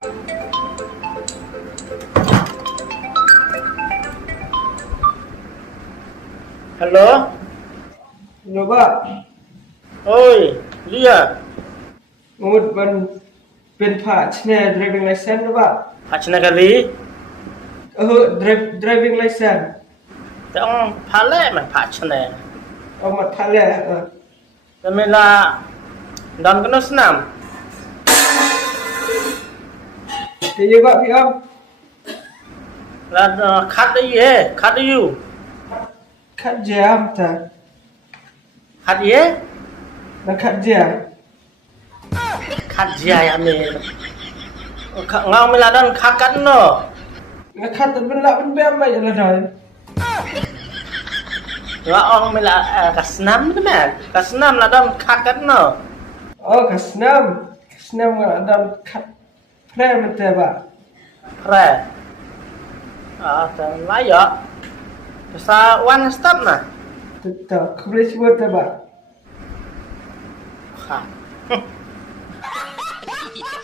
ฮัลโหลรู้ป่ะโอ้ยเรียงูมันเป็นผ่าชนะ driving license รู้ป่ะภาชนะกะลีdriving license แต่องพาเล่มันภาชนะเอามาทะเลแต่เวลาดอนกันสนามที่อยู่ป่ะพี่อ้อมแล้วคัดได้ยังคัดได้อยู่ขัดแย้มจ้ะคัดยังนักขัดแย้มคัดยังอันนี้เงาเวลาดอนคัดกันเนาะนักขัดแต่เป็นละเป็นแบบไม่ยังไงว่าองเวลากัสนามนี่แม่กัสนามละดอนคัดกันเนาะoh kesenam danขัดแพร่มันแต่บ่าแพร่แต่ไรเหรอภาษาวันสต็อปนะแต่คุยชิวแต่บ่าค่ะ